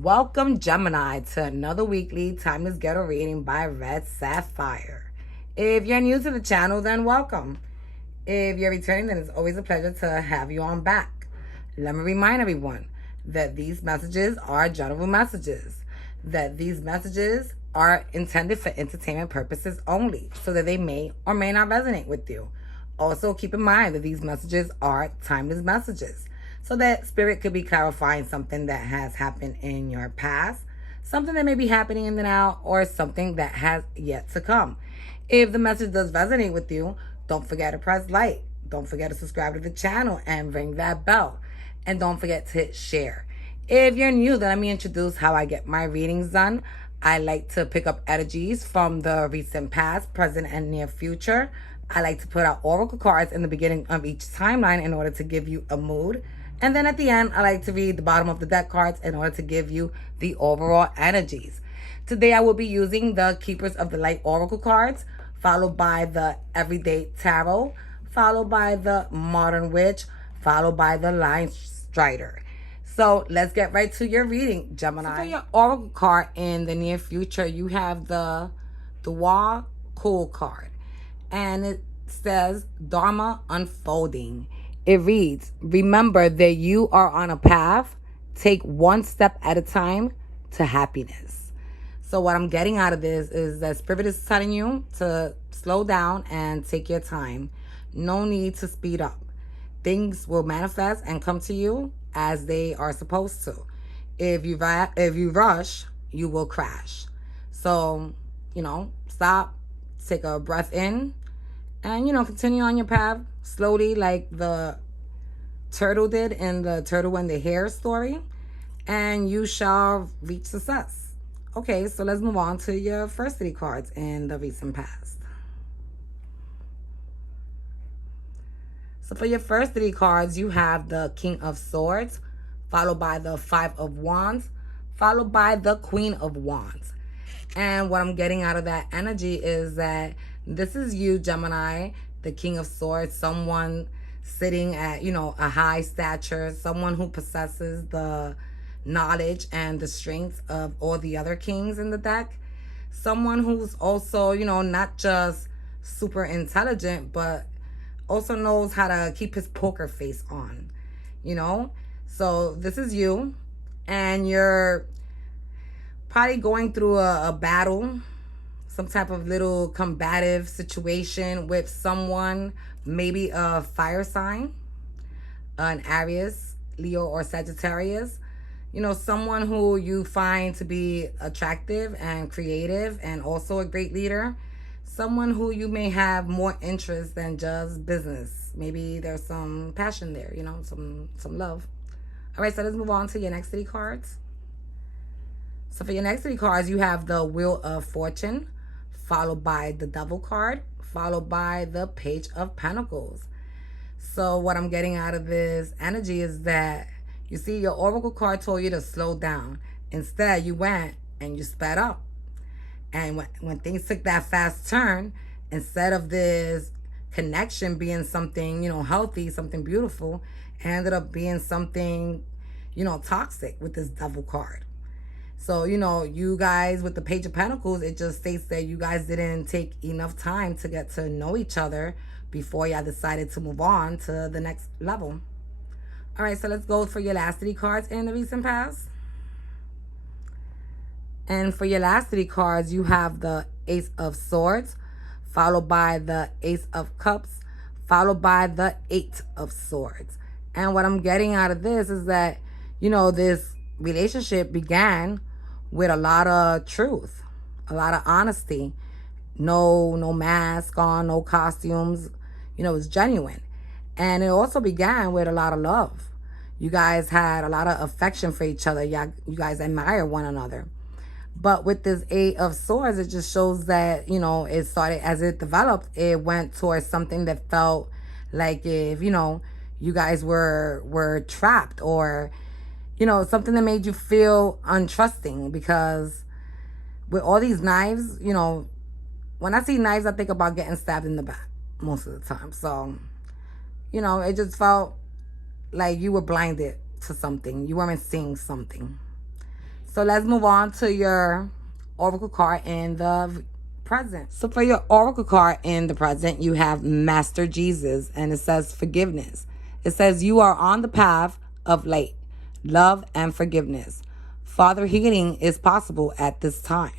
Welcome, Gemini, to another weekly Timeless Ghetto reading by Red Sapphire. If you're new to the channel, then welcome. If you're returning, then it's always a pleasure to have you on back. Let me remind everyone that these messages are general messages, that these messages are intended for entertainment purposes only, so that they may or may not resonate with you. Also, keep in mind that these messages are timeless messages, so that spirit could be clarifying something that has happened in your past, something that may be happening in the now, or something that has yet to come. If the message does resonate with you, don't forget to press like. Don't forget to subscribe to the channel and ring that bell. And don't forget to hit share. If you're new, then let me introduce how I get my readings done. I like to pick up energies from the recent past, present, and near future. I like to put out oracle cards in the beginning of each timeline in order to give you a mood. And then at the end, I like to read the bottom of the deck cards in order to give you the overall energies. Today, I will be using the Keepers of the Light Oracle cards, followed by the Everyday Tarot, followed by the Modern Witch, followed by the Line Strider. So let's get right to your reading, Gemini. So for your oracle card in the near future, you have the Dwa Cool card. And it says Dharma Unfolding. It reads, remember that you are on a path. Take one step at a time to happiness. So what I'm getting out of this is that Spirit is telling you to slow down and take your time. No need to speed up. Things will manifest and come to you as they are supposed to. If you rush, you will crash. So, stop, take a breath in, and, continue on your path slowly like the turtle did in the Turtle and the Hare story, and you shall reach success. Okay, so let's move on to your first three cards in the recent past. So for your first three cards, you have the King of Swords, followed by the Five of Wands, followed by the Queen of Wands. And what I'm getting out of that energy is that this is you, Gemini, the King of Swords, someone sitting at, a high stature, someone who possesses the knowledge and the strength of all the other kings in the deck. Someone who's also, not just super intelligent, but also knows how to keep his poker face on, So this is you, and you're probably going through a battle, some type of little combative situation with someone, maybe a fire sign, an Aries, Leo, or Sagittarius. Someone who you find to be attractive and creative and also a great leader. Someone who you may have more interest than just business. Maybe there's some passion there, some love. All right, so let's move on to your next three cards. So for your next three cards, you have the Wheel of Fortune, followed by the Devil card, followed by the Page of Pentacles. So what I'm getting out of this energy is that, you see, your oracle card told you to slow down. Instead, you went and you sped up. And when things took that fast turn, instead of this connection being something, healthy, something beautiful, it ended up being something, toxic with this Devil card. So, you guys with the Page of Pentacles, it just states that you guys didn't take enough time to get to know each other before y'all decided to move on to the next level. All right, so let's go for your last three cards in the recent past. And for your last three cards, you have the Ace of Swords, followed by the Ace of Cups, followed by the Eight of Swords. And what I'm getting out of this is that, this relationship began with a lot of truth, a lot of honesty, no mask on, no costumes, it's genuine. And it also began with a lot of love. You guys had a lot of affection for each other. You guys admire one another. But with this Eight of Swords, it just shows that, it started, as it developed, it went towards something that felt like if, you guys were trapped, or, something that made you feel untrusting. Because with all these knives, when I see knives, I think about getting stabbed in the back most of the time. So, it just felt like you were blinded to something. You weren't seeing something. So let's move on to your oracle card in the present. So for your oracle card in the present, you have Master Jesus, and it says forgiveness. It says you are on the path of light, love, and forgiveness. Father healing is possible at this time.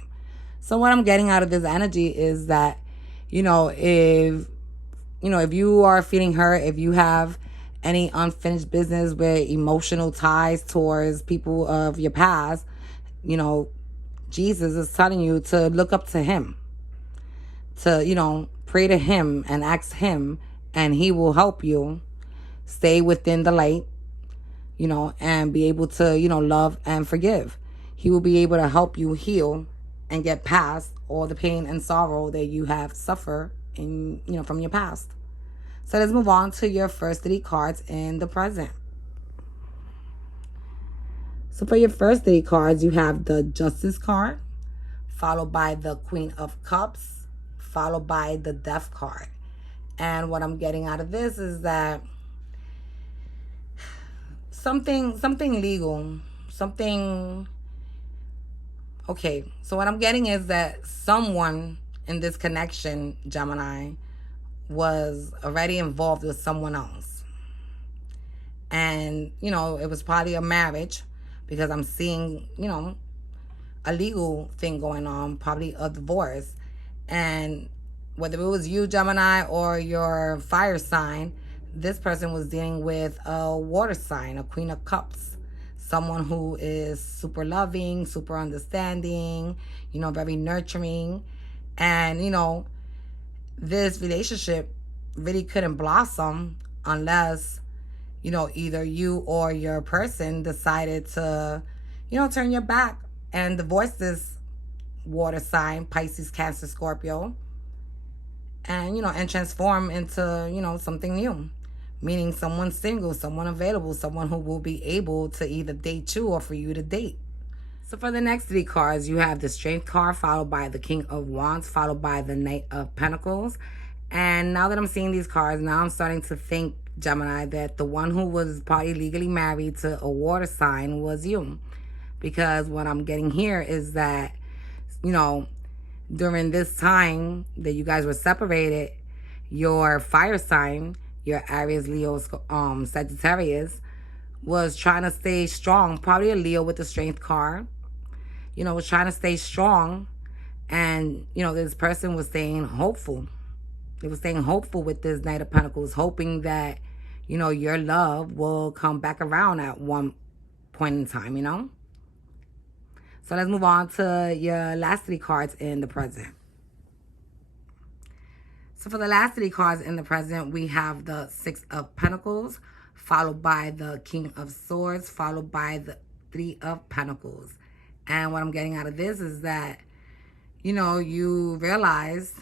So what I'm getting out of this energy is that, if you are feeling hurt, if you have any unfinished business with emotional ties towards people of your past, Jesus is telling you to look up to him, to, pray to him and ask him, and he will help you stay within the light, and be able to, love and forgive. He will be able to help you heal and get past all the pain and sorrow that you have suffered from your past. So let's move on to your first 3 cards in the present. So for your first 3 cards, you have the Justice card, followed by the Queen of Cups, followed by the Death card. And what I'm getting out of this is that something legal, okay, so what I'm getting is that someone in this connection, Gemini, was already involved with someone else. And, it was probably a marriage, because I'm seeing, a legal thing going on, probably a divorce. And whether it was you, Gemini, or your fire sign, this person was dealing with a water sign, a Queen of Cups. Someone who is super loving, super understanding, very nurturing. And, this relationship really couldn't blossom unless, either you or your person decided to, turn your back and divorce this water sign, Pisces, Cancer, Scorpio, and transform into, something new. Meaning someone single, someone available, someone who will be able to either date you or for you to date. So for the next 3 cards, you have the Strength card, followed by the King of Wands, followed by the Knight of Pentacles. And now that I'm seeing these cards, now I'm starting to think, Gemini, that the one who was probably legally married to a water sign was you. Because what I'm getting here is that, during this time that you guys were separated, your fire sign, your Aries, Leo, Sagittarius, was trying to stay strong. Probably a Leo with the Strength card. Was trying to stay strong. And, this person was staying hopeful. They were staying hopeful with this Knight of Pentacles, hoping that, your love will come back around at one point in time, So let's move on to your last 3 cards in the present. So for the last 3 cards in the present, we have the 6 of Pentacles, followed by the King of Swords, followed by the 3 of Pentacles. And what I'm getting out of this is that, you realize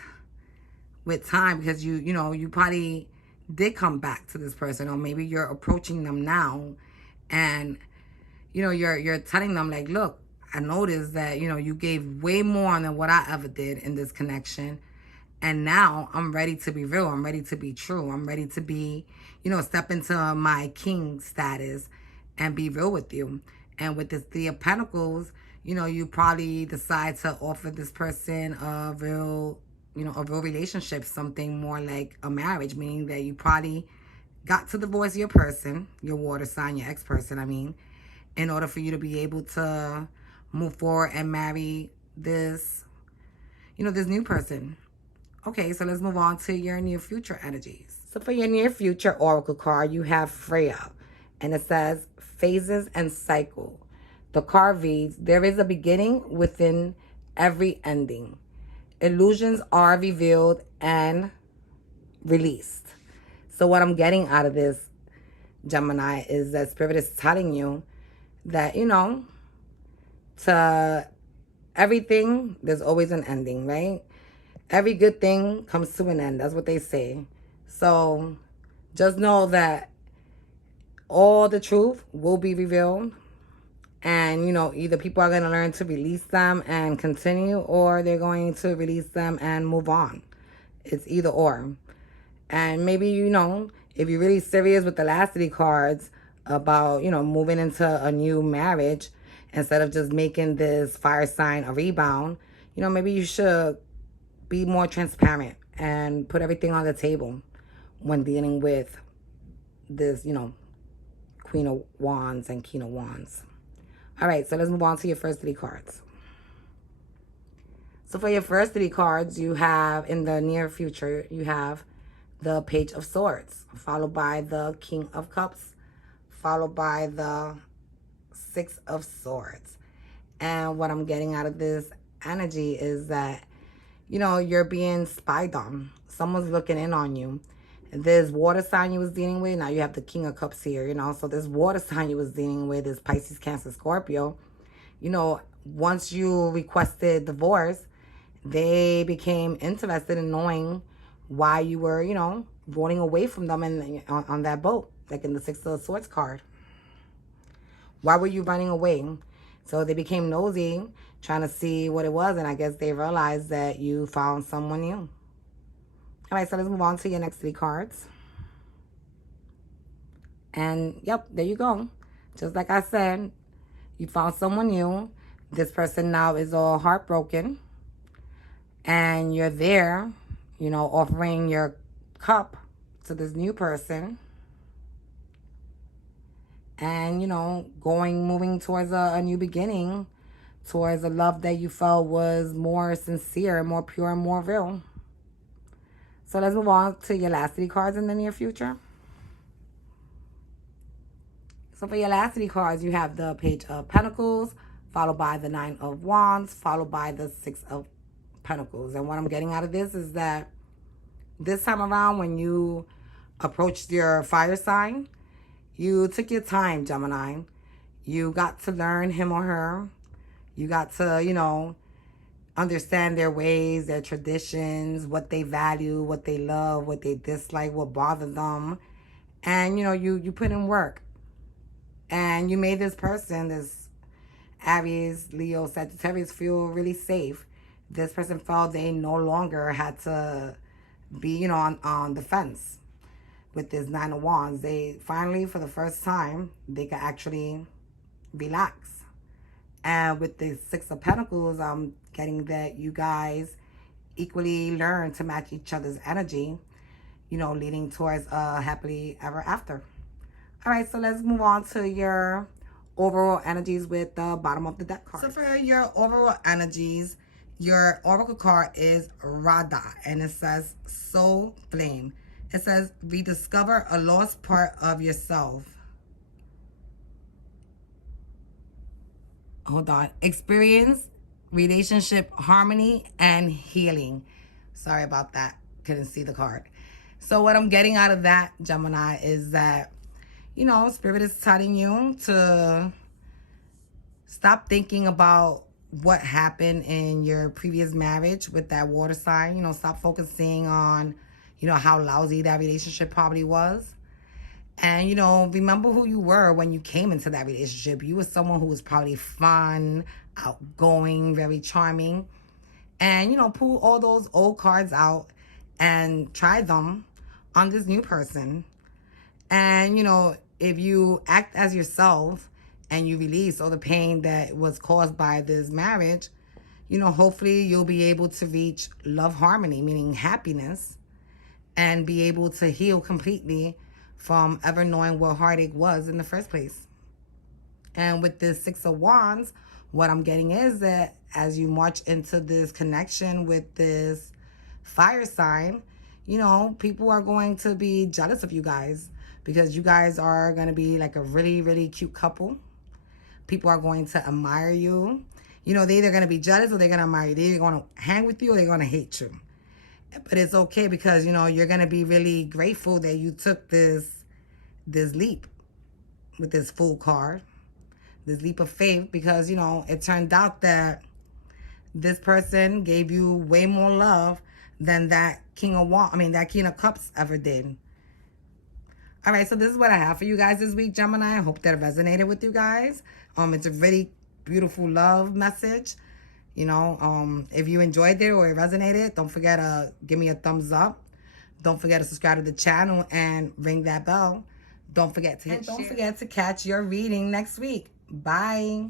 with time, because you probably did come back to this person, or maybe you're approaching them now, and, you're telling them, like, look, I noticed that, you gave way more than what I ever did in this connection. And now I'm ready to be real. I'm ready to be true. I'm ready to be, step into my king status and be real with you. And with this 3 of Pentacles, you probably decide to offer this person a real relationship, something more like a marriage, meaning that you probably got to divorce your person, your water sign, your ex-person, in order for you to be able to move forward and marry this, this new person. Okay, so let's move on to your near future energies. So for your near future oracle card, you have Freya, and it says phases and cycle. The card reads, there is a beginning within every ending. Illusions are revealed and released. So what I'm getting out of this, Gemini, is that Spirit is telling you that, to everything, there's always an ending, right? Every good thing comes to an end. That's what they say. So just know that all the truth will be revealed. And, either people are going to learn to release them and continue, or they're going to release them and move on. It's either or. And maybe, if you're really serious with the last 3 cards about, moving into a new marriage, instead of just making this fire sign a rebound, maybe you should be more transparent and put everything on the table when dealing with this, Queen of Wands and King of Wands. All right, so let's move on to your first 3 cards. So for your first 3 cards, you have, in the near future, you have the Page of Swords, followed by the King of Cups, followed by the 6 of Swords. And what I'm getting out of this energy is that, you're being spied on. Someone's looking in on you. This water sign you was dealing with, now you have the King of Cups here, So this water sign you was dealing with is Pisces, Cancer, Scorpio. Once you requested divorce, they became interested in knowing why you were, running away from them on that boat, like in the 6 of Swords card. Why were you running away? So they became nosy, trying to see what it was, and I guess they realized that you found someone new. All right, so let's move on to your next 3 cards. And, yep, there you go. Just like I said, you found someone new. This person now is all heartbroken. And you're there, offering your cup to this new person. And, moving towards a new beginning, towards a love that you felt was more sincere, more pure, and more real. So let's move on to your last 3 cards in the near future. So for your last 3 cards, you have the Page of Pentacles, followed by the 9 of Wands, followed by the 6 of Pentacles. And what I'm getting out of this is that this time around, when you approached your fire sign, you took your time, Gemini. You got to learn him or her. You got to, understand their ways, their traditions, what they value, what they love, what they dislike, what bothers them. And, you put in work. And you made this person, this Aries, Leo, Sagittarius, feel really safe. This person felt they no longer had to be, on the fence. With this 9 of Wands, they finally, for the first time, they can actually relax. And with the 6 of Pentacles, I'm getting that you guys equally learn to match each other's energy, leading towards a happily ever after. All right, so let's move on to your overall energies with the bottom of the deck card. So for your overall energies, your oracle card is Radha, and it says Soul Flame. It says rediscover a lost part of yourself. Hold on. Experience relationship harmony and healing. Sorry about that. Couldn't see the card. So what I'm getting out of that, Gemini, is that, Spirit is telling you to stop thinking about what happened in your previous marriage with that water sign. Stop focusing on, how lousy that relationship probably was. And, remember who you were when you came into that relationship. You were someone who was probably fun, outgoing, very charming. And, pull all those old cards out and try them on this new person. And, if you act as yourself and you release all the pain that was caused by this marriage, hopefully you'll be able to reach love harmony, meaning happiness, and be able to heal completely from ever knowing what heartache was in the first place. And with this 6 of Wands, what I'm getting is that as you march into this connection with this fire sign, people are going to be jealous of you guys because you guys are going to be like a really, really cute couple. People are going to admire you. They're either going to be jealous or they're going to admire you. They're either going to hang with you or they're going to hate you. But it's okay because, you're going to be really grateful that you took this leap with this Fool card, this leap of faith, because, it turned out that this person gave you way more love than that King of Cups ever did. All right, so this is what I have for you guys this week, Gemini. I hope that it resonated with you guys. It's a really beautiful love message. If you enjoyed it or it resonated, don't forget to give me a thumbs up. Don't forget to subscribe to the channel and ring that bell. Don't forget to hit share. Don't forget to catch your reading next week. Bye.